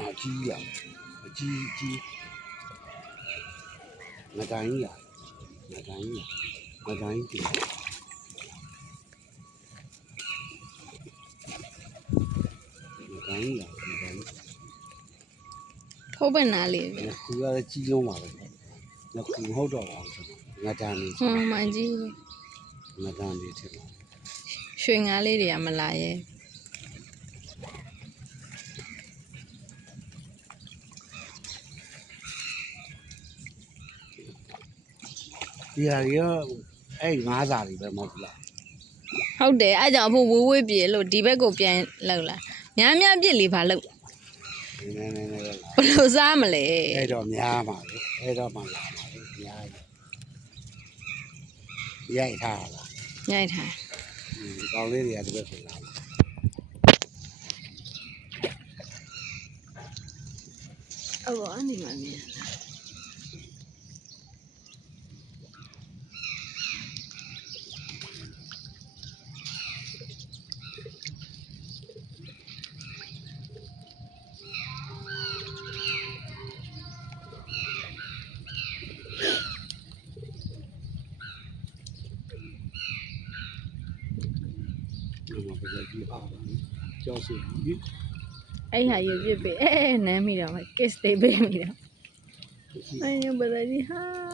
ငါကြီးရအကြီးငါတိုင်းရငါတိုင်းကြီးငါတိုင်း ထုတ်ပင်နာလေး ခုကလည်းကြီးလုံးပါပဲငါခုမဟုတ်တော့ပါဘူးငါတန်းနေ မှန်ကြီး ငါတန်းနေတယ် ရွှေငါးလေးတွေကမလာရဲ့ ဒီဟာရောအဲ့ငါးစာတွေပဲမဟုတ်လား ဟုတ်တယ်အဲ့ကြောင့်အဖိုးဝေးပြေလို့ဒီဘက်ကိုပြန်လောက်လာများပြစ်လေးဘာလို့ နည်းနည်း ဘယ်လိုစားမလဲ အဲ့တော့များပါလေအဲ့တော့မှလာပါလေများရိုက်ထားလား ညိုက်ထား ဒီကောင်လေးတွေကတကယ်ဆိုလာ အော်အနေမမြင် ဒီမှာပဲကြည့်ပါပါကြောက်စီပြီ အဲ့ဟာရွပြစ်ပေးနမ်းမိတော့ kiss တွေပေးမိတော့အဲ့ဘယ်လိုဒီဟာ